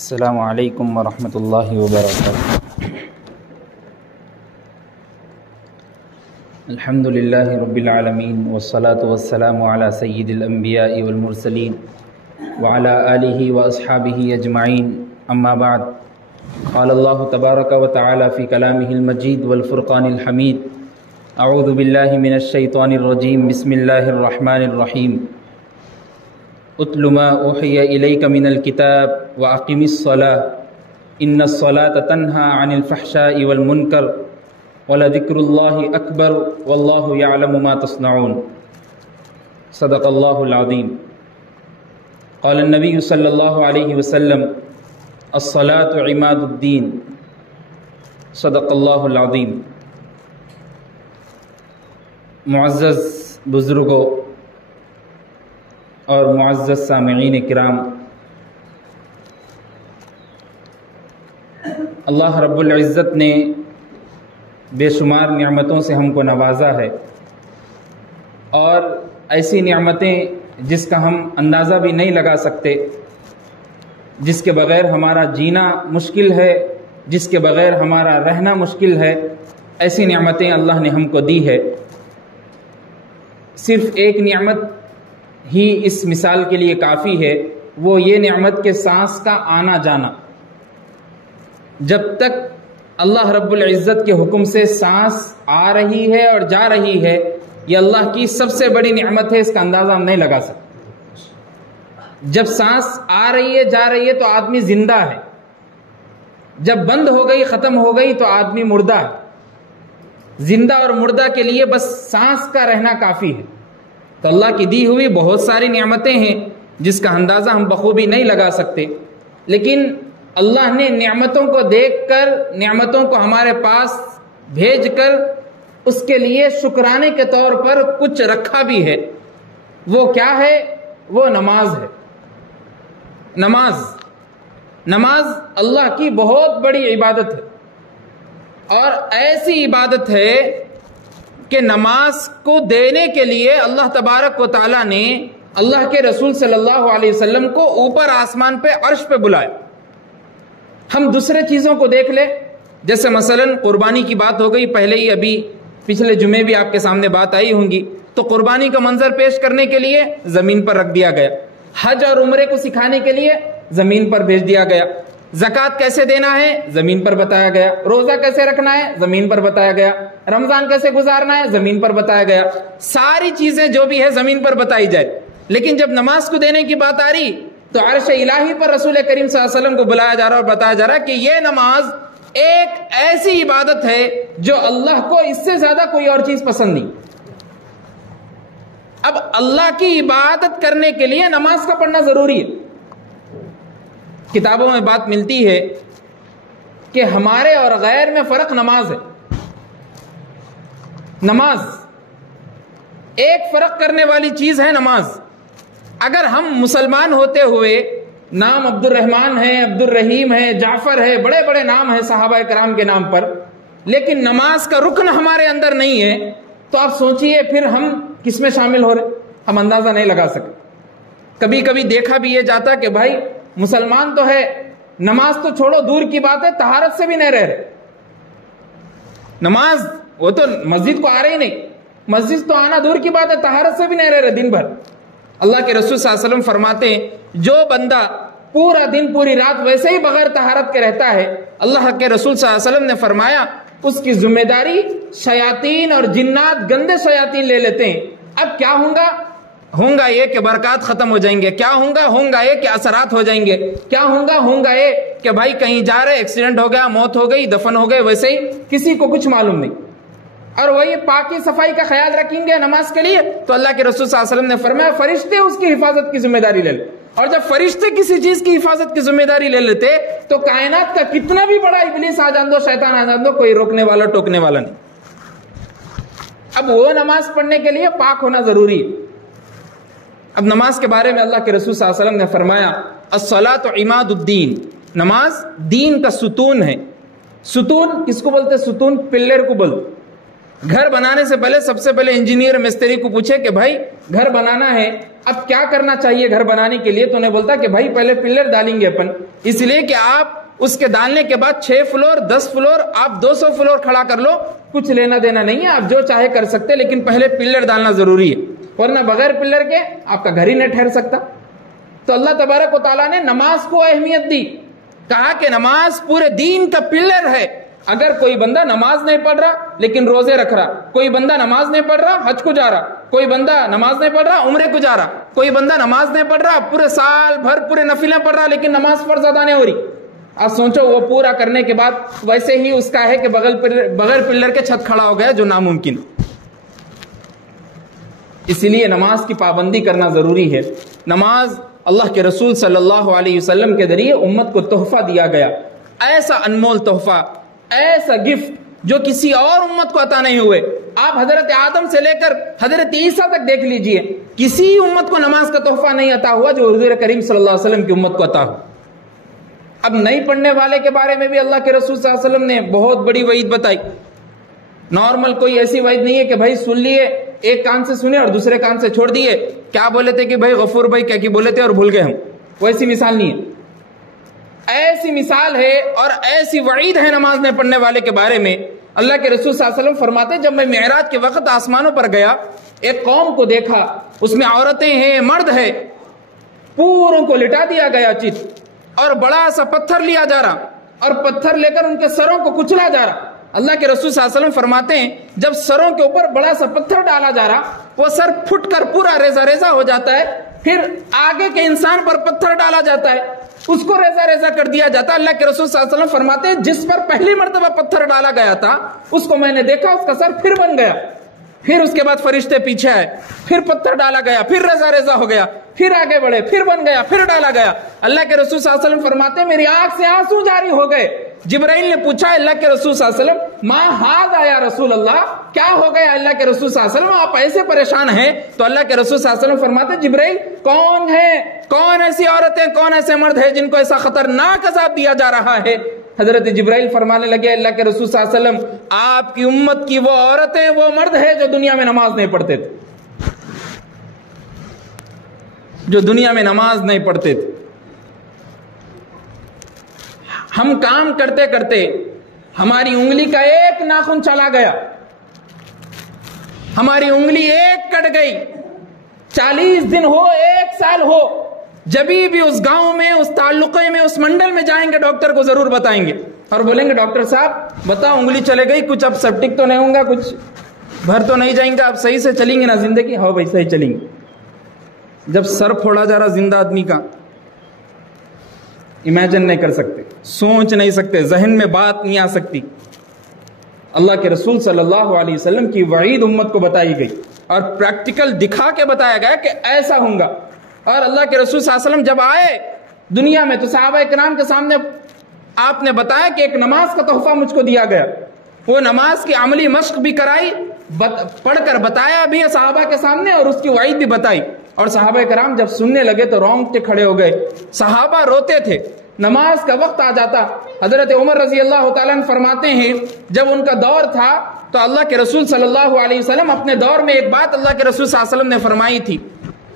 السلام علیکم ورحمۃ اللہ وبرکاتہ۔ الحمد للہ رب العالمین والصلاة والسلام علی سید الانبیاء والمرسلین وعلی آلہ واصحابہ اجمعین، اما بعد، قال اللہ تبارک و تعالی فی کلامہ المجید والفرقان الحمید، اعوذ باللہ من الشیطان الرجیم، بسم اللہ الرحمن الرحیم، اتل ما اوحی الیک من الکتاب واقم الصلاۃ ان الصلاۃ تنہی عن الفحشاء والمنکر ولذکر اللہ اکبر واللہ یعلم ما تصنعون، صدق اللہ العظیم۔ قال النبی صلی اللہ علیہ وسلم الصلاۃ عماد الدین، صدق اللہ العظیم۔ معزز بزرگوں اور معزز سامعین کرام، اللہ رب العزت نے بے شمار نعمتوں سے ہم کو نوازا ہے، اور ایسی نعمتیں جس کا ہم اندازہ بھی نہیں لگا سکتے، جس کے بغیر ہمارا جینا مشکل ہے، جس کے بغیر ہمارا رہنا مشکل ہے، ایسی نعمتیں اللہ نے ہم کو دی ہے۔ صرف ایک نعمت ہی اس مثال کے لیے کافی ہے، وہ یہ نعمت کے سانس کا آنا جانا۔ جب تک اللہ رب العزت کے حکم سے سانس آ رہی ہے اور جا رہی ہے، یہ اللہ کی سب سے بڑی نعمت ہے، اس کا اندازہ ہم نہیں لگا سکتے۔ جب سانس آ رہی ہے جا رہی ہے تو آدمی زندہ ہے، جب بند ہو گئی ختم ہو گئی تو آدمی مردہ ہے۔ زندہ اور مردہ کے لیے بس سانس کا رہنا کافی ہے۔ تو اللہ کی دی ہوئی بہت ساری نعمتیں ہیں جس کا اندازہ ہم بخوبی نہیں لگا سکتے، لیکن اللہ نے نعمتوں کو دیکھ کر، نعمتوں کو ہمارے پاس بھیج کر اس کے لیے شکرانے کے طور پر کچھ رکھا بھی ہے۔ وہ کیا ہے؟ وہ نماز ہے۔ نماز اللہ کی بہت بڑی عبادت ہے، اور ایسی عبادت ہے کہ نماز کو دینے کے لیے اللہ تبارک و تعالیٰ نے اللہ کے رسول صلی اللہ علیہ وسلم کو اوپر آسمان پہ عرش پہ بلایا۔ ہم دوسرے چیزوں کو دیکھ لیں، جیسے مثلا قربانی کی بات ہو گئی، پہلے ہی ابھی پچھلے جمعے بھی آپ کے سامنے بات آئی ہوں گی، تو قربانی کا منظر پیش کرنے کے لیے زمین پر رکھ دیا گیا، حج اور عمرے کو سکھانے کے لیے زمین پر بھیج دیا گیا، زکوٰۃ کیسے دینا ہے زمین پر بتایا گیا، روزہ کیسے رکھنا ہے زمین پر بتایا گیا، رمضان کیسے گزارنا ہے زمین پر بتایا گیا، ساری چیزیں جو بھی ہے زمین پر بتائی جائے۔ لیکن جب نماز کو دینے کی بات آ رہی تو عرش الہی پر رسول کریم صلی اللہ علیہ وسلم کو بلایا جا رہا اور بتایا جا رہا کہ یہ نماز ایک ایسی عبادت ہے جو اللہ کو اس سے زیادہ کوئی اور چیز پسند نہیں۔ اب اللہ کی عبادت کرنے کے لیے نماز کا پڑھنا ضروری ہے۔ کتابوں میں بات ملتی ہے کہ ہمارے اور غیر میں فرق نماز ہے۔ نماز ایک فرق کرنے والی چیز ہے نماز۔ اگر ہم مسلمان ہوتے ہوئے نام عبد الرحمن ہے، عبد الرحیم ہے، جعفر ہے، بڑے بڑے نام ہیں صحابہ کرام کے نام پر، لیکن نماز کا رکن ہمارے اندر نہیں ہے، تو آپ سوچئے پھر ہم کس میں شامل ہو رہے؟ ہم اندازہ نہیں لگا سکتے۔ کبھی کبھی دیکھا بھی یہ جاتا کہ بھائی مسلمان تو ہے، نماز تو چھوڑو دور کی بات ہے، طہارت سے بھی نہیں رہ رہے۔ نماز وہ تو مسجد کو آ رہی نہیں، مسجد تو آنا دور کی بات ہے، طہارت سے بھی نہیں رہ رہے دن بھر۔ اللہ کے رسول صلی اللہ علیہ وسلم فرماتے ہیں جو بندہ پورا دن پوری رات ویسے ہی بغیر طہارت کے رہتا ہے، اللہ کے رسول صلی اللہ علیہ وسلم نے فرمایا اس کی ذمہ داری شیاطین اور جنات، گندے شیاطین لے لیتے ہیں۔ اب کیا ہوں گا یہ کہ برکات ختم ہو جائیں گے، کیا ہوں گا یہ کہ اثرات ہو جائیں گے، کیا ہوں گا یہ کہ بھائی کہیں جا رہے ایکسیڈنٹ ہو گیا، موت ہو گئی، دفن ہو گئے، ویسے ہی کسی کو کچھ معلوم نہیں۔ اور وہی پاکی صفائی کا خیال رکھیں گے نماز کے لیے، تو اللہ کے رسول صلی اللہ علیہ وسلم نے فرمایا فرشتے اس کی حفاظت کی ذمہ داری لے لیں۔ اور جب فرشتے کسی چیز کی حفاظت کی ذمہ داری لے لیتے تو کائنات کا کتنا بھی بڑا ابلیس آ جان دو، شیطان آ جان دو، کوئی روکنے والا ٹوکنے والا نہیں۔ اب وہ نماز پڑھنے کے لیے پاک ہونا ضروری ہے۔ اب نماز کے بارے میں اللہ کے رسول صلی اللہ علیہ وسلم نے فرمایا الصلاۃ عماد الدین، نماز دین کا ستون ہے۔ ستون کس کو بولتے؟ ستون پلر کو بولتے۔ گھر بنانے سے پہلے سب سے پہلے انجینئر مستری کو پوچھے کہ بھائی گھر بنانا ہے، اب کیا کرنا چاہیے گھر بنانے کے لیے؟ تو انہیں بولتا کہ بھائی پہلے پلر ڈالیں گے اپن، اس لیے کہ آپ اس کے ڈالنے کے بعد 6 فلور 10 فلور آپ 200 فلور کھڑا کر لو، کچھ لینا دینا نہیں ہے، آپ جو چاہے کر سکتے، لیکن پہلے پلر ڈالنا ضروری ہے، ورنہ بغیر پلر کے آپ کا گھر ہی نہیں ٹھہر سکتا۔ تو اللہ تبارک و تعالیٰ نے نماز کو اہمیت دی، کہا کہ نماز پورے دین کا پلر ہے۔ اگر کوئی بندہ نماز نہیں پڑھ رہا لیکن روزے رکھ رہا، کوئی بندہ نماز نہیں پڑھ رہا حج کو جا رہا، کوئی بندہ نماز نہیں پڑھ رہا عمرے کو جا رہا، کوئی بندہ نماز نہیں پڑھ رہا پورے سال بھر پورے نفلیں پڑھ رہا لیکن نماز فرض ادا نہیں ہو رہی، آپ سوچو وہ پورا کرنے کے بعد ویسے ہی اس کا ہے کہ بغیر پلر کے چھت کھڑا ہو گیا، جو ناممکن۔ اسی لیے نماز کی پابندی کرنا ضروری ہے۔ نماز اللہ کے رسول صلی اللہ علیہ وسلم کے ذریعے امت کو تحفہ دیا گیا، ایسا انمول تحفہ، ایسا گفٹ جو کسی اور امت کو عطا نہیں ہوئے۔ آپ حضرت آدم سے لے کر حضرت عیسیٰ تک دیکھ لیجئے، کسی امت کو نماز کا تحفہ نہیں عطا ہوا جو حضور کریم صلی اللہ علیہ وسلم کی امت کو عطا ہو۔ اب نہیں پڑھنے والے کے بارے میں بھی اللہ کے رسول صلی اللہ علیہ وسلم نے بہت بڑی وعید بتائی۔ نارمل کوئی ایسی وعید نہیں ہے کہ بھائی سن لیے، ایک کان سے سنے اور دوسرے کان سے چھوڑ دیے، کیا بولے تھے کہ بھائی غفور بھائی کیا بولے تھے اور بھول گئے ہم، ویسی مثال نہیں ہے۔ ایسی مثال ہے اور ایسی وعید ہے نماز نہیں پڑھنے والے کے بارے میں۔ اللہ کے رسول صلی اللہ علیہ وسلم فرماتے جب میں معراج کے وقت آسمانوں پر گیا، ایک قوم کو دیکھا، اس میں عورتیں ہیں مرد ہے، پوروں کو لٹا دیا گیا چت، اور بڑا سا پتھر لیا جا رہا اور پتھر لے کر ان کے سروں کو کچلا جا رہا۔ اللہ کے رسول صلی اللہ علیہ وسلم فرماتے ہیں جب سروں کے اوپر بڑا سا پتھر ڈالا جا رہا، وہ سر پھٹ کر پورا ریزہ ریزہ ہو جاتا ہے، پھر آگے کے انسان پر پتھر ڈالا جاتا ہے، اس کو ریزہ ریزہ کر دیا جاتا ہے۔ اللہ کے رسول صلی اللہ علیہ وسلم فرماتے ہیں جس پر پہلی مرتبہ پتھر ڈالا گیا تھا اس کو میں نے دیکھا، اس کا سر پھر بن گیا، پھر اس کے بعد فرشتے پیچھے آئے، پھر پتھر ڈالا گیا، پھر ریزہ ریزہ ہو گیا، پھر آگے بڑھے، پھر بن گیا، پھر ڈالا گیا۔ اللہ کے رسول صلی اللہ علیہ وسلم فرماتے ہیں میری آنکھ سے آنسو جاری ہو گئے۔ جبرائیل نے پوچھا اللہ کے رسول صلی اللہ علیہ وسلم ما ھذا یا رسول اللہ، کیا ہو گیا اللہ کے رسول صلی اللہ علیہ وسلم، آپ ایسے پریشان ہیں؟ تو اللہ کے رسول صلی اللہ علیہ وسلم فرماتے ہیں جبرائیل کون ہے، کون ایسی عورتیں، کون ایسے مرد ہیں جن کو ایسا خطرناک عذاب دیا جا رہا ہے؟ حضرت جبرائیل فرمانے لگے اللہ کے رسول صلی اللہ علیہ وسلم آپ کی امت کی وہ عورتیں وہ مرد ہیں جو دنیا میں نماز نہیں پڑھتے تھے، جو دنیا میں نماز نہیں پڑھتے تھے۔ ہم کام کرتے کرتے ہماری انگلی کا ایک ناخن چلا گیا، ہماری انگلی ایک کٹ گئی، 40 دن ہو 1 سال ہو، جبھی بھی اس گاؤں میں اس تعلقے میں اس منڈل میں جائیں گے ڈاکٹر کو ضرور بتائیں گے اور بولیں گے ڈاکٹر صاحب بتاؤ انگلی چلے گئی، کچھ اب سیپٹک تو نہیں ہوں گا، کچھ بھر تو نہیں جائیں گے، آپ صحیح سے چلیں گے نا زندگی؟ ہاں بھائی صحیح چلیں گے۔ جب سر پھوڑا جا رہا زندہ آدمی کا، امیجن نہیں کر سکتے، سوچ نہیں سکتے، ذہن میں بات نہیں آ سکتی۔ اللہ کے رسول صلی اللہ علیہ وسلم کی وعید امت کو بتائی گئی اور پریکٹیکل دکھا کے بتایا گیا کہ ایسا ہوگا۔ اور اللہ کے رسول صلی اللہ علیہ وسلم جب آئے دنیا میں تو صحابہ کرام کے سامنے آپ نے بتایا کہ ایک نماز کا تحفہ مجھ کو دیا گیا، وہ نماز کی عملی مشق بھی کرائی، پڑھ کر بتایا بھی صحابہ کے سامنے اور اس کی وعید بھی بتائی، اور صحابہ کرام جب سننے لگے تو رونگٹے کھڑے ہو گئے، صحابہ روتے تھے۔ نماز کا وقت آ جاتا، حضرت عمر رضی اللہ تعالیٰ عنہ فرماتے ہیں جب ان کا دور تھا تو اللہ کے رسول صلی اللہ علیہ وسلم اپنے دور میں ایک بات اللہ کے رسول صلی اللہ علیہ وسلم نے فرمائی تھی۔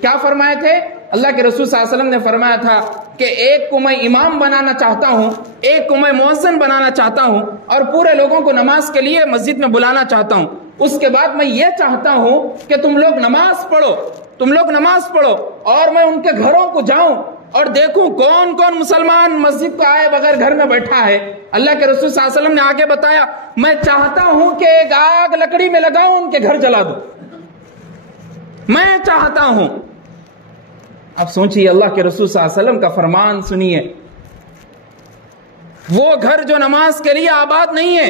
کیا فرمائے تھے؟ اللہ کے رسول صلی اللہ علیہ وسلم نے فرمایا تھا کہ ایک کو میں امام بنانا چاہتا ہوں، ایک کو میں مؤذن بنانا چاہتا ہوں اور پورے لوگوں کو نماز کے لیے مسجد میں بلانا چاہتا ہوں، اس کے بعد میں یہ چاہتا ہوں کہ تم لوگ نماز پڑھو اور میں ان کے گھروں کو جاؤں اور دیکھوں کون کون مسلمان مسجد کو آئے بغیر گھر میں بیٹھا ہے۔ اللہ کے رسول صلی اللہ علیہ وسلم نے آگے بتایا میں چاہتا ہوں کہ ایک آگ لکڑی میں لگاؤں ان کے گھر جلا دوں، میں چاہتا ہوں۔ اب سوچئے اللہ کے رسول صلی اللہ علیہ وسلم کا فرمان سنیے، وہ گھر جو نماز کے لیے آباد نہیں ہے،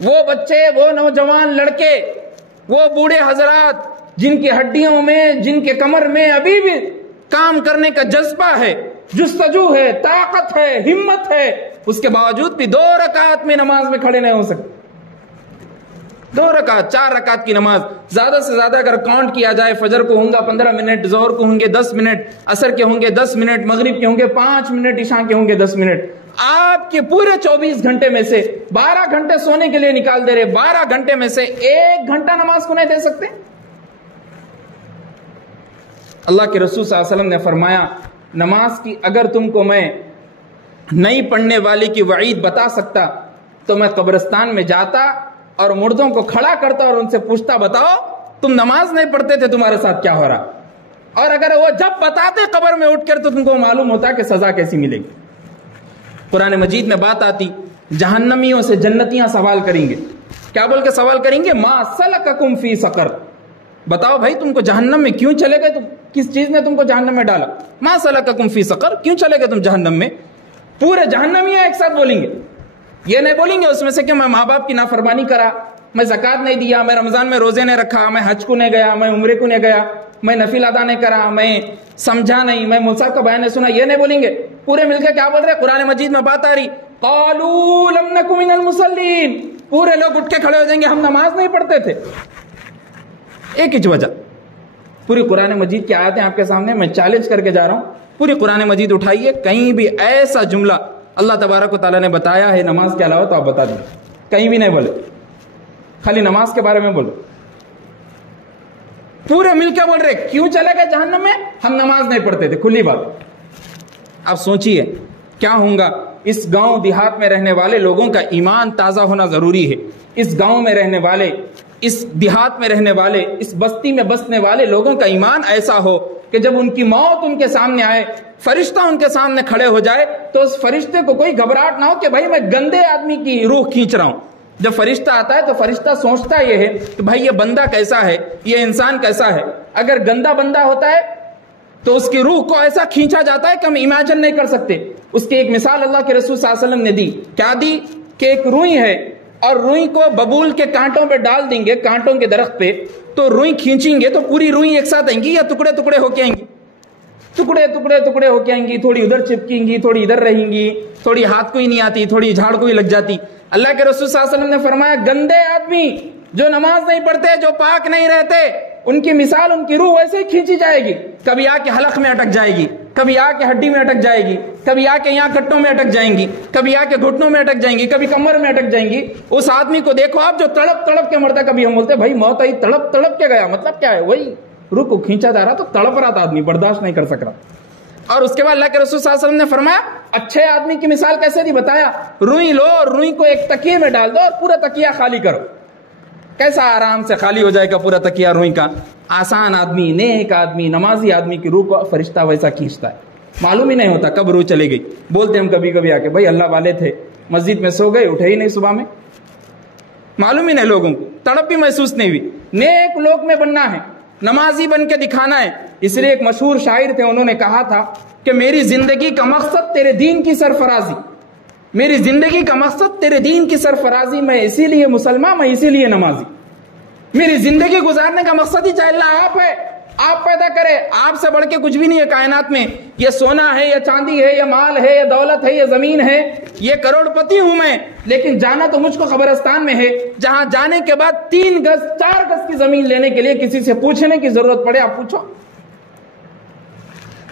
وہ بچے، وہ نوجوان لڑکے، وہ بوڑھے حضرات جن کی ہڈیوں میں، جن کے کمر میں ابھی بھی کام کرنے کا جذبہ ہے، جستجو ہے، طاقت ہے، ہمت ہے، اس کے باوجود بھی 2 رکعت میں نماز میں کھڑے نہیں ہو سکتے۔ 2 رکعت 4 رکعت کی نماز زیادہ سے زیادہ اگر کاؤنٹ کیا جائے، فجر کو ہوں گا 15 منٹ، ظہر کو ہوں گے 10 منٹ، عصر کے ہوں گے 10 منٹ، مغرب کے ہوں گے 5 منٹ، عشاء کے ہوں گے 10 منٹ، آپ کے پورے 24 گھنٹے میں سے 12 گھنٹے سونے کے لیے نکال دے رہے، 12 گھنٹے میں سے 1 گھنٹہ نماز کو نہیں دے سکتے؟ اللہ کے رسول صلی اللہ علیہ وسلم نے فرمایا نماز کی اگر تم کو میں نہیں پڑھنے والی کی وعید بتا سکتا تو میں قبرستان میں جاتا اور مردوں کو کھڑا کرتا اور ان سے پوچھتا بتاؤ تم نماز نہیں پڑھتے تھے تمہارے ساتھ کیا ہو رہا، اور اگر وہ جب بتاتے قبر میں اٹھ کر تو تم کو معلوم ہوتا کہ سزا کیسی ملے گی۔ قرآن مجید میں بات آتی جہنمیوں سے جنتیاں سوال کریں گے، کیا بول کے سوال کریں گے؟ ما سلککم فی سقر، بتاؤ بھائی تم کو جہنم میں کیوں چلے گئے، تم کس چیز نے تم کو جہنم میں ڈالا؟ ما سلککم فی سقر، کیوں چلے گئے تم جہنم میں؟ پورے جہنمیاں ایک ساتھ بولیں گے، یہ نہیں بولیں گے اس میں سے کہ میں ماں باپ کی نافرمانی کرا، میں زکوٰۃ نہیں دیا، میں رمضان میں روزے نہیں رکھا، میں حج کو نہیں گیا، میں عمرے کو نہیں گیا، میں نفل ادا نہیں کرا، میں سمجھا نہیں، میں مصحف کا بیان نہیں سنا، یہ نہیں بولیں گے۔ پورے مل کے کیا بول رہے؟ قرآن مجید میں بات آ رہی قالوا لم نک من المصلین، پورے لوگ اٹھ کے کھڑے ہو جائیں گے ہم نماز نہیں پڑھتے تھے۔ ایک ہی وجہ، پوری قرآن مجید کی آیتیں آپ کے سامنے میں چیلنج کر کے جا رہا ہوں، پوری قرآن مجید اٹھائیے، کہیں بھی ایسا جملہ اللہ تبارک و تعالیٰ نے بتایا ہے نماز کے علاوہ تو آپ بتا دیں، کہیں بھی نہیں بولے، خالی نماز کے بارے میں بولو۔ پورے مل کے بول رہے کیوں چلے گئے جہنم میں؟ ہم نماز نہیں پڑھتے تھے، کھلی بات۔ اب سوچئے کیا ہوگا؟ اس گاؤں دیہات میں رہنے والے لوگوں کا ایمان تازہ ہونا ضروری ہے۔ اس گاؤں میں رہنے والے، اس دیہات میں رہنے والے، اس بستی میں بسنے والے لوگوں کا ایمان ایسا ہو کہ جب ان کی موت ان کے سامنے آئے، فرشتہ ان کے سامنے کھڑے ہو جائے تو اس فرشتے کو کوئی گھبراہٹ نہ ہو کہ بھائی میں گندے آدمی کی روح کھینچ رہا ہوں۔ جب فرشتہ آتا ہے تو فرشتہ سوچتا یہ ہے کہ بھائی یہ بندہ کیسا ہے، یہ انسان کیسا ہے۔ اگر گندا بندہ ہوتا ہے تو اس کی روح کو ایسا کھینچا جاتا ہے کہ ہم امیجن نہیں کر سکتے۔ اس کی ایک مثال اللہ کے رسول صلی اللہ علیہ وسلم نے دی، کیا دی؟ کہ ایک روئی ہے اور روئی کو ببول کے کانٹوں پہ ڈال دیں گے، کانٹوں کے درخت پہ، تو روئی کھینچیں گے تو پوری روئی ایک ساتھ آئیں گی یا ٹکڑے ٹکڑے ہو کے آئیں گی؟ ٹکڑے ٹکڑے ٹکڑے ہو کے آئیں گی، تھوڑی ادھر چپکیں گی، تھوڑی ادھر رہیں گی، تھوڑی ہاتھ کو ہی نہیں آتی، تھوڑی جھاڑ کو ہی لگ جاتی۔ اللہ کے رسول صلی اللہ علیہ وسلم نے فرمایا گندے آدمی جو نماز نہیں پڑھتے، جو پاک نہیں رہتے، ان کی مثال، ان کی روح ویسے ہی کھینچی جائے گی، کبھی آ کے حلق میں اٹک جائے گی، کبھی آ کے ہڈی میں اٹک جائے گی، کبھی آ کے یہاں کٹوں میں اٹک جائیں گی، کبھی آ کے گھٹنوں میں اٹک جائیں گی، کبھی کمر میں اٹک جائیں گی۔ اس آدمی کو دیکھو آپ جو تڑپ تڑپ کے مرتا، کبھی ہم بولتے بھائی موت آئی تڑپ تڑپ کے گیا، مطلب کیا ہے؟ وہی روح کو کھینچا جا رہا تو تڑپ رہا تھا آدمی، برداشت نہیں کر سک رہا۔ اور اس کے بعد اللہ کے رسول صلی اللہ علیہ وسلم نے فرمایا اچھے آدمی کی مثال کیسے دی؟ بتایا روئی لو اور روئی کو ایک تکیے میں ڈال دو اور پورا تکیہ خالی کرو، کیسا آرام سے خالی ہو جائے گا پورا تکیہ روئی کا۔ آسان آدمی، نیک آدمی، نمازی آدمی کی روح کو فرشتہ ویسا کھینچتا ہے، معلوم ہی نہیں ہوتا کب روح چلے گئی۔ بولتے ہم کبھی کبھی آ کے بھائی اللہ والے تھے، مسجد میں سو گئے، اٹھے ہی نہیں صبح میں، معلوم ہی نہیں لوگوں کو، تڑپ بھی محسوس نہیں ہوئی۔ نیک لوگ میں بننا ہے، نمازی بن کے دکھانا ہے۔ اس لیے ایک مشہور شاعر تھے، انہوں نے کہا تھا کہ میری زندگی کا مقصد تیرے دین کی سرفرازی، میری زندگی کا مقصد تیرے دین کی سرفرازی، میں اسی لیے مسلمان، میں اسی لیے نمازی۔ میری زندگی گزارنے کا مقصد ہی چاہے اللہ آپ ہے، آپ پیدا کرے، آپ سے بڑھ کے کچھ بھی نہیں ہے کائنات میں۔ یہ سونا ہے یا چاندی ہے یا مال ہے یا دولت ہے یا زمین ہے، یہ کروڑ پتی ہوں میں، لیکن جانا تو مجھ کو قبرستان میں ہے، جہاں جانے کے بعد 3 گز 4 گز کی زمین لینے کے لیے کسی سے پوچھنے کی ضرورت پڑے، آپ پوچھو۔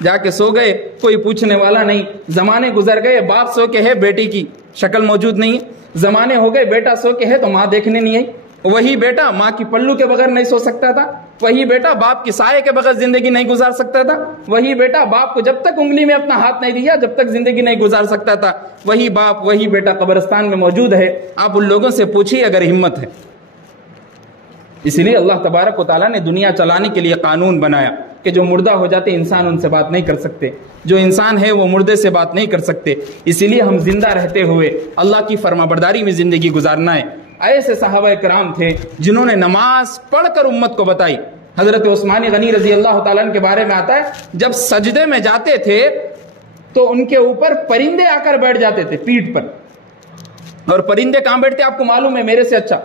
جا کے سو گئے، کوئی پوچھنے والا نہیں۔ زمانے گزر گئے، باپ سو کے ہے، بیٹی کی شکل موجود نہیں ہے۔ زمانے ہو گئے، بیٹا سو کے ہے تو ماں دیکھنے نہیں آئی۔ وہی بیٹا ماں کی پلو کے بغیر نہیں سو سکتا تھا، وہی بیٹا باپ کی سائے کے بغیر زندگی نہیں گزار سکتا تھا، وہی بیٹا باپ کو جب تک انگلی میں اپنا ہاتھ نہیں دیا جب تک زندگی نہیں گزار سکتا تھا، وہی باپ وہی بیٹا قبرستان میں موجود ہے۔ آپ ان لوگوں سے پوچھیے اگر ہمت ہے۔ اسی لیے اللہ تبارک و تعالیٰ نے دنیا چلانے کے لیے قانون بنایا کہ جو مردہ ہو جاتے انسان ان سے بات نہیں کر سکتے، جو انسان ہے وہ مردے سے بات نہیں کر سکتے۔ اسی لیے ہم زندہ رہتے ہوئے اللہ کی فرما برداری میں زندگی گزارنا ہے۔ ایسے صحابہ کرام تھے جنہوں نے نماز پڑھ کر امت کو بتائی۔ حضرت عثمان غنی رضی اللہ تعالیٰ عنہ کے بارے میں آتا ہے جب سجدے میں جاتے تھے تو ان کے اوپر پرندے آ کر بیٹھ جاتے تھے پیٹھ پر۔ اور پرندے کہاں بیٹھتے آپ کو معلوم ہے میرے سے اچھا؟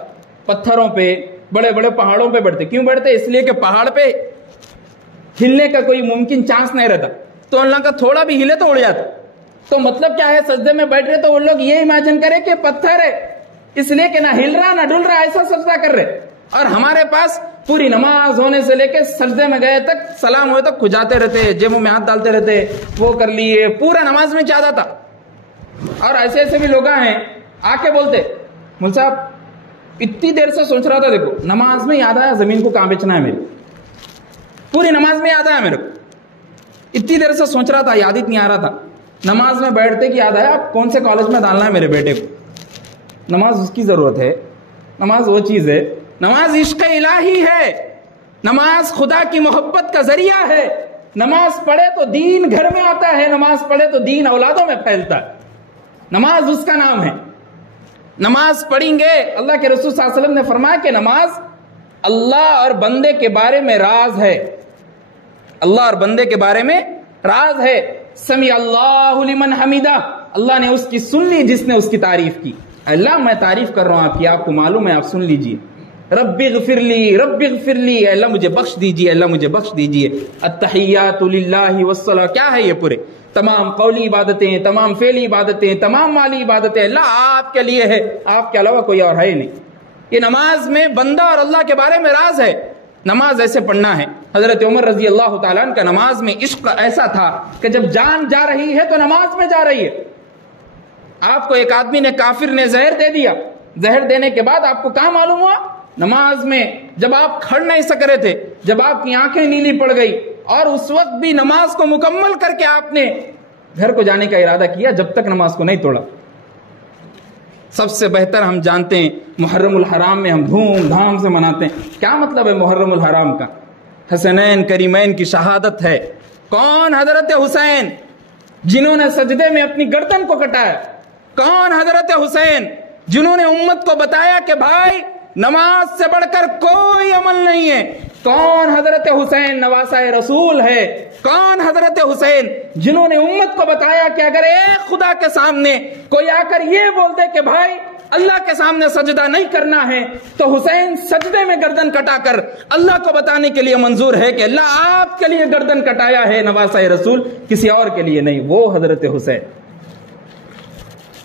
پتھروں پہ، بڑے بڑے پہاڑوں پہ بیٹھتے۔ کیوں بیٹھتے؟ اس لیے کہ پہاڑ پہ ہلنے کا کوئی ممکن چانس نہیں رہتا، تو اللہ کا تھوڑا بھی ہلے تو اڑ جاتا۔ تو مطلب کیا ہے؟ سجدے میں بیٹھ رہے تو وہ لوگ یہ امیجن کرے کہ پتھر ہے، اس لیے کہ نہ ہل رہا نہ ڈل رہا، ایسا سجدہ کر رہے۔ اور ہمارے پاس پوری نماز ہونے سے لے کے سجدے میں گئے تک، سلام ہوئے تک کھجاتے رہتے، جیبوں میں ہاتھ ڈالتے رہتے، وہ کر لیے، پورا نماز میں چاہتا تھا۔ اور ایسے ایسے بھی لوگ ہیں آ کے بولتے مول صاحب اتنی دیر سے سوچ رہا تھا، دیکھو نماز میں یاد آیا زمین کو کہاں بیچنا ہے میرے، پوری نماز میں یاد آیا میرے کو، اتنی دیر سے سوچ رہا تھا یاد ہی نہیں آ رہا تھا، نماز میں بیٹھتے کہ یاد آیا اب کون سے کالج میں ڈالنا ہے میرے بیٹے کو۔ نماز اس کی ضرورت ہے، نماز وہ چیز ہے، نماز عشق الہی ہے، نماز خدا کی محبت کا ذریعہ ہے، نماز پڑھے تو دین گھر میں آتا ہے، نماز پڑھے تو دین اولادوں میں پھیلتا ہے، نماز اس کا نام ہے۔ نماز پڑھیں گے، اللہ کے رسول صلی اللہ علیہ وسلم نے فرمایا کہ نماز اللہ اور بندے کے بارے میں راز ہے، اللہ اور بندے کے بارے میں راز ہے۔ سمع اللہ لمن حمیدہ، اللہ نے اس کی سن لی جس نے اس کی تعریف کی۔ اللہ میں تعریف کر رہا ہوں آپ کی، آپ کو معلوم ہے، آپ سن لیجئے۔ رب اغفر لی، رب اغفر لی، اللہ مجھے بخش دیجئے، اللہ مجھے بخش دیجئے۔ التحیات للہ والصلاۃ، کیا ہے یہ پورے تمام قولی عبادتیں، تمام فعلی عبادتیں، تمام مالی عبادتیں اللہ آپ کے لیے ہے، آپ کے علاوہ کوئی اور ہے نہیں۔ یہ نماز میں بندہ اور اللہ کے بارے میں راز ہے، نماز ایسے پڑھنا ہے۔ حضرت عمر رضی اللہ تعالیٰ عنہ کا نماز میں عشق ایسا تھا کہ جب جان جا رہی ہے تو نماز میں جا رہی ہے۔ آپ کو ایک آدمی نے، کافر نے زہر دے دیا، زہر دینے کے بعد آپ کو کہاں معلوم ہوا؟ نماز میں، جب آپ کھڑ نہیں سک رہے تھے، جب آپ کی آنکھیں نیلی پڑ گئی، اور اس وقت بھی نماز کو مکمل کر کے آپ نے گھر کو جانے کا ارادہ کیا جب تک نماز کو نہیں توڑا۔ سب سے بہتر ہم جانتے ہیں محرم الحرام میں ہم دھوم دھام سے مناتے ہیں۔ کیا مطلب ہے محرم الحرام کا؟ حسنین کریمین کی شہادت ہے۔ کون؟ حضرت حسین، جنہوں نے سجدے میں اپنی گردن کو کٹایا۔ کون؟ حضرت حسین، جنہوں نے امت کو بتایا کہ بھائی نماز سے بڑھ کر کوئی عمل نہیں ہے۔ کون؟ حضرت حسین، نواسہ رسول ہے۔ کون؟ حضرت حسین، جنہوں نے امت کو بتایا کہ اگر ایک خدا کے سامنے کوئی آ کر یہ بول دے کہ بھائی اللہ کے سامنے سجدہ نہیں کرنا ہے، تو حسین سجدے میں گردن کٹا کر اللہ کو بتانے کے لیے منظور ہے کہ اللہ آپ کے لیے گردن کٹایا ہے، نواسہ رسول، کسی اور کے لیے نہیں۔ وہ حضرت حسین،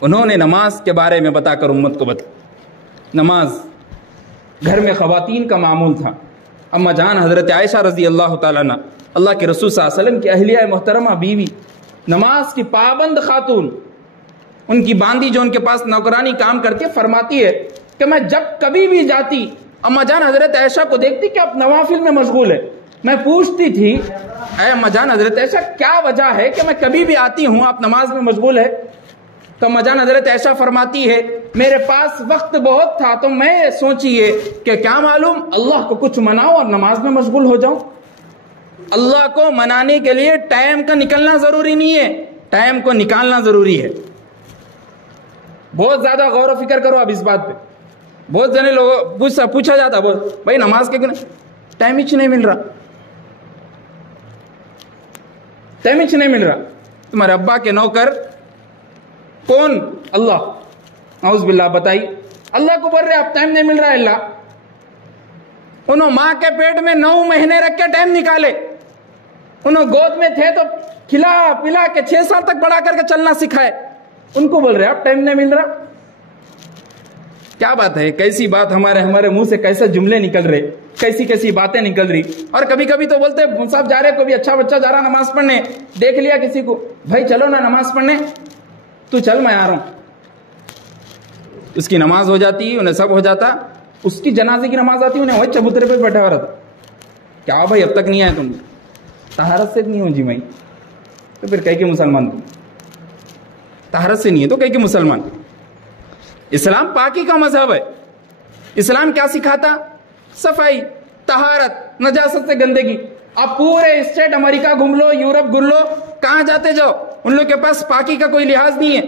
انہوں نے نماز کے بارے میں بتا کر امت کو بتا۔ نماز گھر میں خواتین کا معمول تھا۔ اما جان حضرت عائشہ رضی اللہ تعالیٰ عنہ، اللہ کے رسول صلی اللہ علیہ وسلم کی اہلیہ محترمہ بیوی، نماز کی پابند خاتون، ان کی باندی جو ان کے پاس نوکرانی کام کرتی ہے، فرماتی ہے کہ میں جب کبھی بھی جاتی اما جان حضرت عائشہ کو دیکھتی کہ آپ نوافل میں مشغول ہے، میں پوچھتی تھی اے اما جان حضرت عائشہ کیا وجہ ہے کہ میں کبھی بھی آتی ہوں آپ نماز میں مشغول ہے؟ تو اما جان حضرت عائشہ فرماتی ہے میرے پاس وقت بہت تھا تو میں سوچیے کہ کیا معلوم اللہ کو کچھ مناؤ اور نماز میں مشغول ہو جاؤں۔ اللہ کو منانے کے لیے ٹائم کا نکلنا ضروری نہیں ہے، ٹائم کو نکالنا ضروری ہے۔ بہت زیادہ غور و فکر کرو اب اس بات پہ۔ بہت جنے لوگ پوچھا جاتا بھائی نماز کے ٹائم ہی نہیں مل رہا، ٹائم ہی نہیں مل رہا۔ تمہارے ابا کے نوکر کون؟ اللہ، اعوذ باللہ، بتائی اللہ کو بول رہے آپ ٹائم نہیں مل رہا ہے۔ اللہ انہوں ماں کے پیٹ میں 9 مہینے رکھ کے ٹائم نکالے، انہوں گود میں تھے تو کھلا پلا کے 6 سال تک بڑا کر کے چلنا سکھائے، ان کو بول رہے آپ ٹائم نہیں مل رہا۔ کیا بات ہے؟ کیسی بات، ہمارے منہ سے کیسے جملے نکل رہے، کیسی باتیں نکل رہی۔ اور کبھی کبھی تو بولتے صاحب جا رہے، کوئی اچھا بچہ جا رہا نماز پڑھنے، دیکھ لیا کسی کو، بھائی چلو نا نماز پڑھنے، تو چل میں آ رہا ہوں۔ اس کی نماز ہو جاتی، انہیں سب ہو جاتا، اس کی جنازے کی نماز آتی، انہیں وہی چبوترے پہ بیٹھا ہوا رہتا۔ کیا بھائی اب تک نہیں آئے تم؟ طہارت سے نہیں ہوں جی میں، تو پھر کہیں کہ مسلمان تم طہارت سے نہیں ہے تو کہیں کہ مسلمان۔ اسلام پاکی کا مذہب ہے۔ اسلام کیا سکھاتا؟ صفائی، طہارت، نجاست سے گندگی۔ آپ پورے اسٹیٹ امریکہ گھوم لو، یورپ گھوم لو، کہاں جاتے جاؤ، ان لوگ کے پاس پاکی کا کوئی لحاظ نہیں ہے۔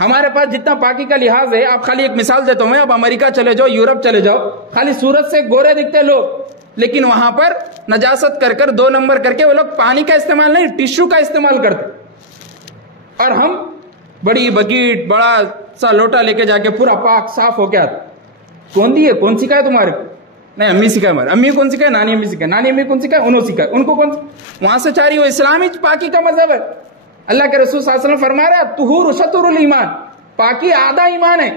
ہمارے پاس جتنا پاکی کا لحاظ ہے، آپ خالی ایک مثال دیتا ہوں میں، اب امریکہ چلے جاؤ، یورپ چلے جاؤ، خالی سورج سے گورے دکھتے لوگ، لیکن وہاں پر نجاست کر کر 2 نمبر کر کے وہ لوگ پانی کا استعمال نہیں، ٹشو کا استعمال کرتے۔ اور ہم بڑی بکیٹ، بڑا سا لوٹا لے کے جا کے پورا پاک صاف ہو کے آتے۔ کون دی ہے؟ کون سکھائے تمہارے کو؟ نہیں، امی سکھائے ہمارے۔ امی کون سکھائے؟ نانی امی سکھائے۔ نانی امی کون سکھائے؟ انہوں سکھائے۔ ان کو کون؟ وہاں سے چاری وہ اسلامی پاکی کا مذہب ہے۔ اللہ کے رسول صلی اللہ علیہ وسلم فرما رہے طہور شطر الایمان، پاکی آدھا ایمان ہے۔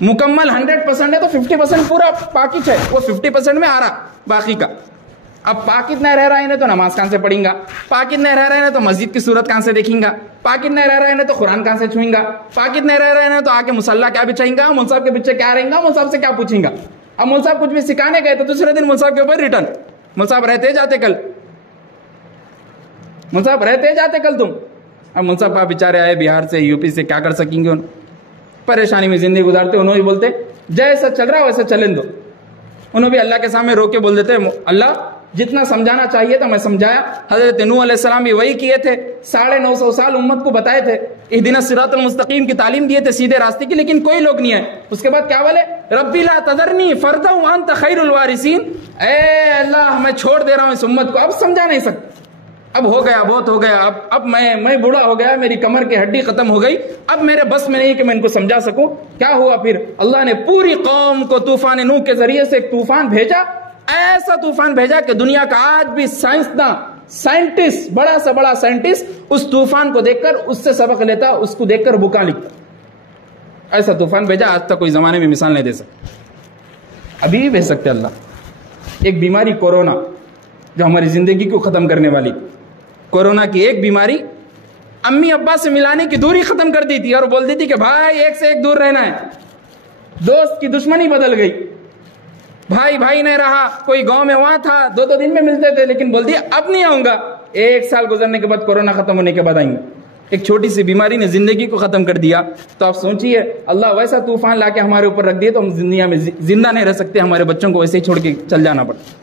مکمل 100% ہے تو 50% پورا پاکی ہے، وہ 50% میں آ رہا باقی کا۔ اب پاکت نہیں رہ رہا ہے تو نماز کہاں سے پڑھیں گا, پاکت نہیں رہ رہے ہیں تو مسجد کی صورت کہاں سے دیکھیں گا, پاکت نہیں رہ رہے ہیں تو قرآن کہاں سے چھوئیں گا, پاکت نہیں رہ رہے ہیں تو آ کے مصلی کیا بچھائیں گا, مول صاحب کے پیچھے کیا رہیں گا, مول صاحب سے کیا پوچھیں گا. اب مول صاحب کچھ بھی سکھانے گئے تو دوسرے دن مول صاحب کے اوپر ریٹرن, مول صاحب رہتے جاتے کل, مول صاحب رہتے جاتے کل تم. اب مول صاحب بیچارے آئے بہار سے, یو پی سے, کیا کر سکیں گے, پریشانی میں زندگی گزارتے. انہوں بھی بولتے جیسا چل رہا ہے ویسا چلیں دو. انہوں بھی اللہ کے سامنے رو کے بول دیتے اللہ جتنا سمجھانا چاہیے تھا میں سمجھایا. حضرت نوح علیہ السلام بھی وہی کیے تھے, 950 سال امت کو بتائے تھے, اہدنا الصراط المستقیم کی تعلیم دیے تھے سیدھے راستے کی, لیکن کوئی لوگ نہیں آئے. اس کے بعد کیا بولے, ربی لا تذرنی فردا وانت خیر الوارثین, اے اللہ میں چھوڑ دے رہا ہوں اس امت کو, اب سمجھا نہیں سکتا, اب ہو گیا, بہت ہو گیا, اب میں بوڑھا ہو گیا, میری کمر کی ہڈی ختم ہو گئی, اب میرے بس میں نہیں کہ میں ان کو سمجھا سکوں. کیا ہوا پھر, اللہ نے پوری قوم کو طوفان نوح کے ذریعے سے ایک طوفان بھیجا, ایسا طوفان بھیجا کہ دنیا کا آج بھی سائنسداں, سائنٹسٹ, بڑا سے بڑا سائنٹسٹ اس طوفان کو دیکھ کر اس سے سبق لیتا, اس کو دیکھ کر بکا لکھتا. ایسا طوفان بھیجا, آج تک کوئی زمانے میں مثال نہیں دے سکتا, ابھی بھی بھیج سکتے اللہ. ایک بیماری کورونا جو ہماری زندگی کو ختم کرنے والی, کورونا کی ایک بیماری امی ابا سے ملانے کی دوری ختم کر دی تھی اور بول دی تھی کہ بھائی ایک سے ایک دور رہنا ہے. دوست کی دشمنی بدل گئی, بھائی بھائی نہیں رہا, کوئی گاؤں میں وہاں تھا 2 دن میں ملتے تھے, لیکن بول دیا اب نہیں آؤں گا. 1 سال گزرنے کے بعد کورونا ختم ہونے کے بعد آئیں گے. ایک چھوٹی سی بیماری نے زندگی کو ختم کر دیا. تو آپ سوچئے اللہ ویسا طوفان لا کے ہمارے اوپر رکھ دیے تو ہم دنیا میں زندہ نہیں رہ سکتے, ہمارے بچوں کو ویسے ہی چھوڑ کے چل جانا پڑتا.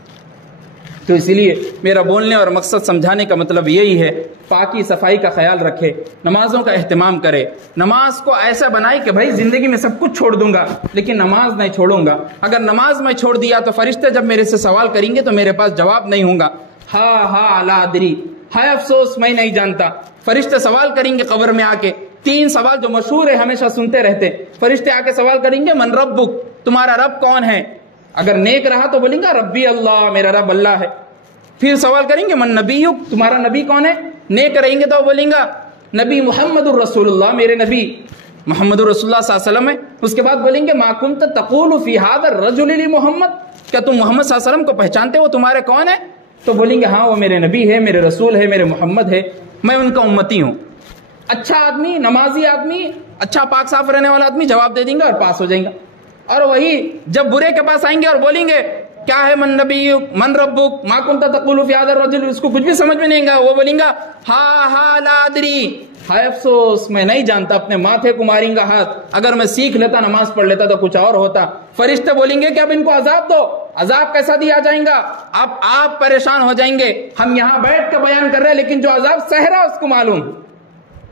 تو اسی لیے میرا بولنے اور مقصد سمجھانے کا مطلب یہی ہے, پاکی صفائی کا خیال رکھے, نمازوں کا اہتمام کرے, نماز کو ایسا بنائے کہ بھائی زندگی میں سب کچھ چھوڑ دوں گا لیکن نماز نہیں چھوڑوں گا. اگر نماز میں چھوڑ دیا تو فرشتے جب میرے سے سوال کریں گے تو میرے پاس جواب نہیں ہوں گا. ہاں لا ادری, ہائے افسوس میں نہیں جانتا. فرشتے سوال کریں گے قبر میں آ کے, 3 سوال جو مشہور ہے, ہمیشہ سنتے رہتے. فرشتے آ کے سوال کریں گے من ربک, تمہارا رب کون ہے. اگر نیک رہا تو بولیں گا ربی اللہ, میرا رب اللہ ہے. پھر سوال کریں گے من نبیک, تمہارا نبی کون ہے. نیک رہیں گے تو بولیں گا نبی محمد الرسول اللہ, میرے نبی محمد الرسول اللہ صلی اللہ علیہ وسلم ہے. اس کے بعد بولیں گے ما کنت تقول فی ھذا الرجل لمحمد, کیا تم محمد صلی اللہ علیہ وسلم کو پہچانتے ہو, تمہارے کون ہے. تو بولیں گے ہاں وہ میرے نبی ہے, میرے رسول ہے, میرے محمد ہے, میں ان کا امتی ہوں. اچھا آدمی, نمازی آدمی, اچھا پاک صاف رہنے والا آدمی جواب دے دیں گا اور پاس ہو جائیں گا. اور وہی جب برے کے پاس آئیں گے اور بولیں گے کیا ہے من نبیک من ربک ما کنت تقول فی ھذا الرجل, اس کو کچھ بھی سمجھ میں نہیں گا, وہ بولیں گا ہاں لا ادری, ہائے افسوس میں نہیں جانتا. اپنے ماتھے کو ماریں گا ہاتھ, اگر میں سیکھ لیتا, نماز پڑھ لیتا تو کچھ اور ہوتا. فرشتے بولیں گے کہ اب ان کو عذاب دو. عذاب کیسا دیا جائیں گا, اب آپ پریشان ہو جائیں گے. ہم یہاں بیٹھ کے بیان کر رہے ہیں لیکن جو عذاب سہ رہا اس کو معلوم.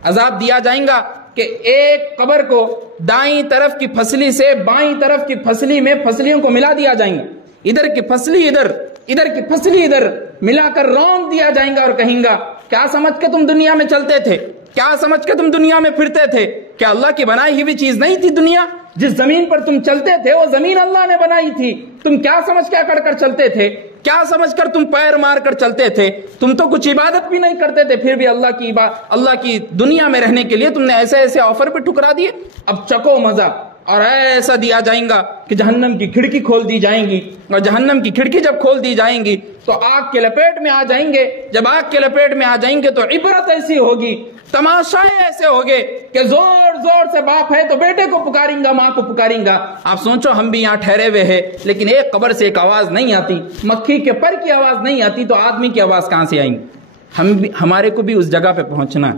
عذاب دیا جائیں گا کہ ایک قبر کو دائیں طرف کی پھسلی سے بائیں طرف کی پھسلی میں پھسلیوں کو ملا دیا جائیں گا, ادھر کی پھسلی ادھر, ادھر کی پھسلی ادھر, ملا کر رونق دیا جائیں گا اور کہیں گا کیا سمجھ کے تم دنیا میں چلتے تھے, کیا سمجھ کے تم دنیا میں پھرتے تھے, کیا اللہ کی بنائی ہوئی چیز نہیں تھی دنیا. جس زمین پر تم چلتے تھے وہ زمین اللہ نے بنائی تھی, تم کیا سمجھ کے اکڑ کر چلتے تھے, کیا سمجھ کر تم پیر مار کر چلتے تھے, تم تو کچھ عبادت بھی نہیں کرتے تھے, پھر بھی اللہ کی دنیا میں رہنے کے لیے تم نے ایسے ایسے آفر پہ ٹھکرا دیے. اب چکو مزہ. اور ایسا دیا جائیں گا کہ جہنم کی کھڑکی کھول دی جائیں گی, اور جہنم کی کھڑکی جب کھول دی جائیں گی تو آگ کے لپیٹ میں آ جائیں گے. جب آگ کے لپیٹ میں آ جائیں گے تو عبرت ایسی ہوگی, تماشائے ایسے ہوگے کہ زور زور سے باپ ہے تو بیٹے کو پکاریں گا, ماں کو پکاریں گا. آپ سوچو ہم بھی یہاں ٹھہرے ہوئے ہیں لیکن ایک قبر سے ایک آواز نہیں آتی, مکھی کے پر کی آواز نہیں آتی, تو آدمی کی آواز کہاں سے آئیں گی. ہمارے کو بھی اس جگہ پہ پہنچنا ہے,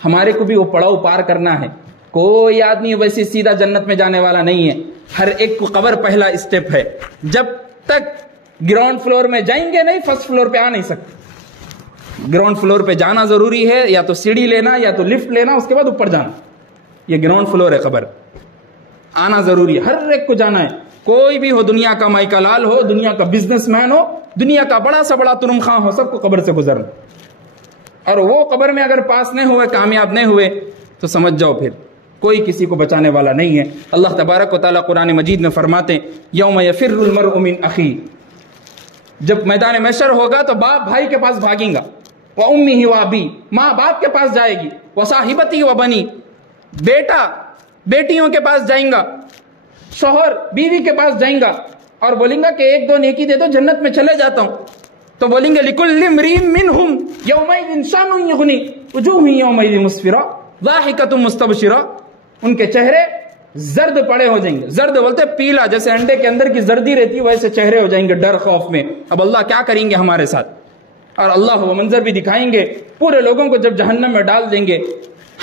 ہمارے کو بھی وہ پڑاؤ پار کرنا ہے. کوئی آدمی ویسے سیدھا جنت میں جانے والا نہیں ہے. ہر ایک کو قبر پہلا اسٹیپ ہے. جب تک گراؤنڈ فلور میں جائیں گے نہیں, فرسٹ فلور پہ آ نہیں سکتے. گراؤنڈ فلور پہ جانا ضروری ہے, یا تو سیڑھی لینا یا تو لفٹ لینا, اس کے بعد اوپر جانا. یہ گراؤنڈ فلور ہے قبر, آنا ضروری ہے, ہر ایک کو جانا ہے. کوئی بھی ہو, دنیا کا مائکا لال ہو, دنیا کا بزنس مین ہو, دنیا کا بڑا سا بڑا ترم خاں ہو, سب کو قبر سے گزرنا. اور وہ قبر میں اگر پاس نہیں ہوئے, کامیاب نہیں ہوئے, تو سمجھ جاؤ پھر کوئی کسی کو بچانے والا نہیں ہے. اللہ تبارک و تعالیٰ قرآن مجید میں فرماتے یوم یفر المرء من اخی, جب میدان محشر ہوگا تو باپ بھائی کے پاس بھاگیں گا, وَأُمِّهِ وَأَبِي, ماں باپ کے پاس جائے گی, وَصَاحِبَتِهِ وَبَنِي, بیٹا بیٹیوں کے پاس جائیں گا, شوہر بیوی کے پاس جائیں گا, اور بولیں گا کہ 1-2 نیکی دے دو, جنت میں چلے جاتا ہوں. تو بولیں گے لِكُلِّ امْرِئٍ مِّنْهُمْ يَوْمَئِذٍ شَأْنٌ يُغْنِي وُجُوهٌ يَوْمَئِذٍ مُسْفِرَةٌ ضَاحِكَةٌ مُسْتَبْشِرَةٌ، ان کے چہرے زرد پڑے ہو جائیں گے. زرد بولتے پیلا، جیسے انڈے کے اندر کی زردی رہتی ہے ویسے چہرے ہو جائیں گے ڈر خوف میں. اب اللہ کیا کریں گے ہمارے ساتھ؟ اور اللہ وہ منظر بھی دکھائیں گے پورے لوگوں کو جب جہنم میں ڈال دیں گے.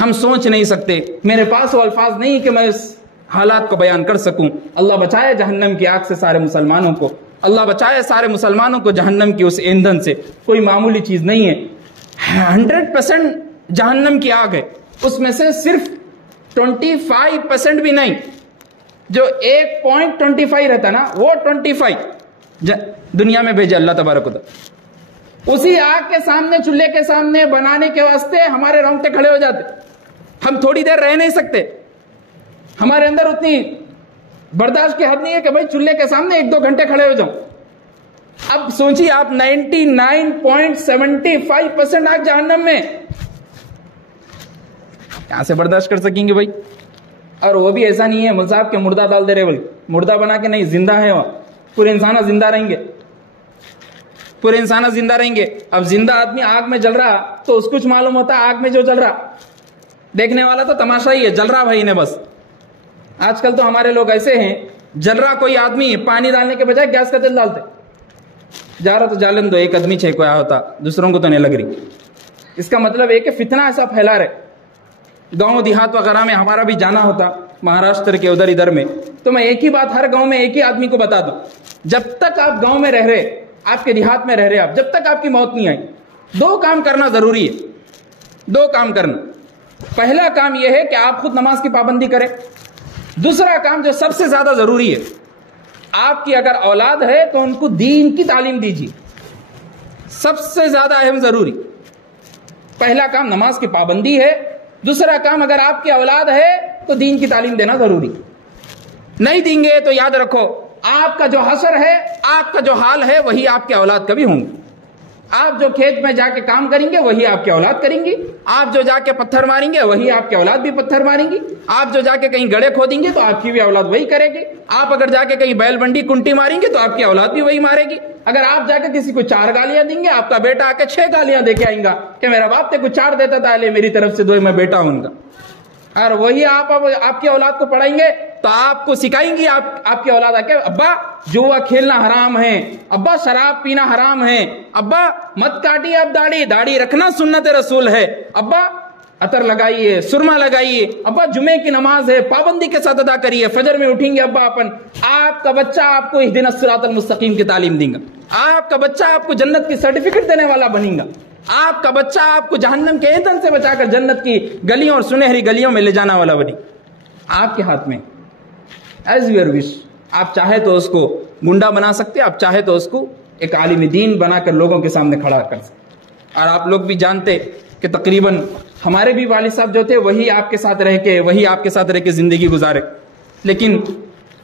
ہم سوچ نہیں سکتے، میرے پاس وہ الفاظ نہیں کہ میں اس حالات کو بیان کر سکوں. اللہ بچائے جہنم کی آگ سے سارے مسلمانوں کو، اللہ بچائے سارے مسلمانوں کو جہنم کی اس ایندھن سے. کوئی معمولی چیز نہیں ہے، 100% جہنم کی آگ ہے. اس میں سے صرف 25% بھی نہیں، جو 1.25 رہتا نا وہ 25 دنیا میں بھیجے اللہ تبارک و تعالی. اسی آگ کے سامنے، چولہے کے سامنے بنانے کے واسطے ہمارے رونگٹے کھڑے ہو جاتے. ہم تھوڑی دیر رہ نہیں سکتے، ہمارے اندر اتنی برداشت کی حد نہیں ہے کہ بھائی چولہے کے سامنے 1-2 گھنٹے کھڑے ہو جاؤں. اب سوچیے آپ 99.75% آگ جہنم میں، کہاں سے برداشت کر سکیں گے بھائی؟ اور وہ بھی ایسا نہیں ہے مول صاحب کے مردہ ڈال دے رہے، بول مردہ بنا کے نہیں، زندہ ہے وہ. پورے انسانہ زندہ رہیں گے، پورے انسانہ زندہ رہیں گے. اب زندہ آدمی آگ میں جل رہا تو اس کچھ معلوم ہوتا ہے آگ میں جو جل رہا، دیکھنے والا تو تماشا ہی ہے، جل رہا بھائی نے بس. آج کل تو ہمارے لوگ ایسے ہیں، جل رہا کوئی آدمی پانی ڈالنے کے بجائے گیس کا تیل ڈالتے. جا رہا تو جالن دو، ایک آدمی چھے کوئی ہوتا، دوسروں کو تو نہیں لگ رہی. اس کا مطلب ہے کہ فتنہ ایسا پھیلا رہے. گاؤں دیہات وغیرہ میں ہمارا بھی جانا ہوتا، مہاراشٹر کے ادھر ادھر میں، تو میں ایک ہی بات ہر گاؤں میں ایک ہی آدمی کو بتا دوں، جب تک آپ گاؤں میں رہ رہے، آپ کے دیہات میں رہ رہے آپ، جب تک آپ کی موت نہیں آئی، 2 کام کرنا ضروری ہے. 2 کام کرنا. پہلا کام یہ ہے کہ آپ خود نماز کی پابندی کریں. دوسرا کام جو سب سے زیادہ ضروری ہے، آپ کی اگر اولاد ہے تو ان کو دین کی تعلیم دیجیے. سب سے زیادہ اہم ضروری پہلا کام نماز کی پابندی ہے. دوسرا کام اگر آپ کی اولاد ہے تو دین کی تعلیم دینا ضروری. نہیں دیں گے تو یاد رکھو آپ کا جو حشر ہے، آپ کا جو حال ہے، وہی آپ کے اولاد کا بھی ہوں گے. آپ جو کھیت میں جا کے کام کریں گے وہی آپ کی اولاد کریں گی. آپ جو جا کے پتھر ماریں گے وہی آپ کی اولاد بھی پتھر ماریں گی. آپ جو جا کے کہیں گڑھے کھودیں گے تو آپ کی بھی اولاد وہی کرے گی. آپ اگر جا کے کہیں بیل بنڈی کنٹی ماریں گے تو آپ کی اولاد بھی وہی مارے گی. اگر آپ جا کے کسی کو 4 گالیاں دیں گے، آپ کا بیٹا آ کے 6 گالیاں دے کے آئیں گا کہ میرا باپ تے کو 4 دیتا تھا، لے میری طرف سے 2 میں بیٹا ہوں گا. اور وہی آپ کی اولاد کو پڑھائیں گے تو آپ کو سکھائیں گی آپ کی اولاد آ کے، ابا جوا کھیلنا حرام ہے، ابا شراب پینا حرام ہے، ابا مت کاٹیے اب داڑھی رکھنا سنت رسول ہے، ابا عطر لگائیے، سرما لگائیے، ابا جمعے کی نماز ہے پابندی کے ساتھ ادا کریے، فجر میں اٹھیں گے ابا آپ کا بچہ آپ کو اہدنا الصراط المستقیم کی تعلیم دیں گا. آپ کا بچہ آپ کو جنت کی سرٹیفکیٹ دینے والا بنے گا. آپ کا بچہ آپ کو جہنم کے ایندھن سے بچا کر جنت کی گلیوں اور سنہری گلیوں میں لے جانا والا بنے. آپ کے ہاتھ میں، ایز یور وش. آپ چاہے تو اس کو گنڈا بنا سکتے، آپ چاہے تو اس کو ایک عالم دین بنا کر لوگوں کے سامنے کھڑا کر سکتے. اور آپ لوگ بھی جانتے کہ تقریباً ہمارے بھی والد صاحب جو تھے وہی آپ کے ساتھ رہ کے زندگی گزارے. لیکن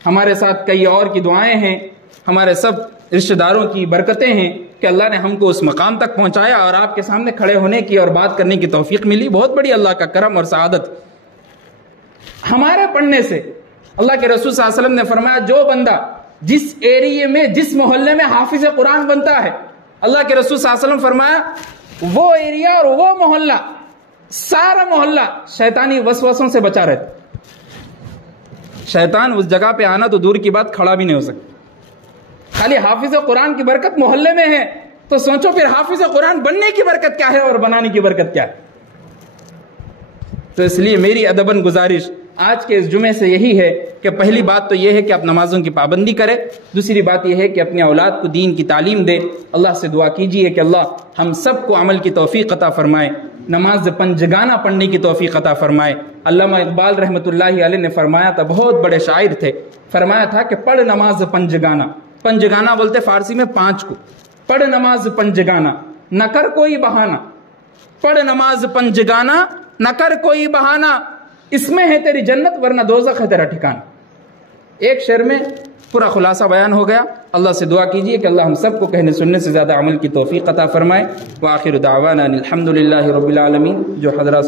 ہمارے ساتھ کئی اور کی دعائیں ہیں، ہمارے سب رشتہ داروں کی برکتیں ہیں کہ اللہ نے ہم کو اس مقام تک پہنچایا اور آپ کے سامنے کھڑے ہونے کی اور بات کرنے کی توفیق ملی. بہت بڑی اللہ کا کرم اور سعادت. ہمارے پڑھنے سے اللہ کے رسول صلی اللہ علیہ وسلم نے فرمایا جو بندہ جس ایریے میں، جس محلے میں حافظ قرآن بنتا ہے، اللہ کے رسول صلی اللہ علیہ وسلم فرمایا وہ ایریا اور وہ محلہ، سارا محلہ شیطانی وسوسوں سے بچا رہتا. شیطان اس جگہ پہ آنا تو دور کی بات، کھڑا بھی نہیں ہو سکتا. خالی حافظ قرآن کی برکت محلے میں ہے تو سوچو پھر حافظ قرآن بننے کی برکت کیا ہے اور بنانے کی برکت کیا ہے. تو اس لیے میری ادباً گزارش آج کے اس جمعے سے یہی ہے کہ پہلی بات تو یہ ہے کہ آپ نمازوں کی پابندی کریں. دوسری بات یہ ہے کہ اپنی اولاد کو دین کی تعلیم دیں. اللہ سے دعا کیجیے کہ اللہ ہم سب کو عمل کی توفیق عطا فرمائے، نماز پنجگانہ پڑھنے کی توفیق عطا فرمائے. علامہ اقبال رحمۃ اللہ علیہ نے فرمایا تھا، بہت بڑے شاعر تھے، فرمایا تھا کہ پڑھ نماز پنجگانہ. پنجگانہ بولتے فارسی میں 5 کو. پڑھ نماز پنجگانہ نہ کر کوئی بہانہ، پڑھ نماز پنجگانہ نہ کر کوئی بہانہ، اس میں ہے تیری جنت ورنہ دوزخ ہے تیرا ٹھکانہ. ایک شعر میں پورا خلاصہ بیان ہو گیا. اللہ سے دعا کیجئے کہ اللہ ہم سب کو کہنے سننے سے زیادہ عمل کی توفیق عطا فرمائے. وآخر دعوانا الحمدللہ رب العالمین. جو حضرات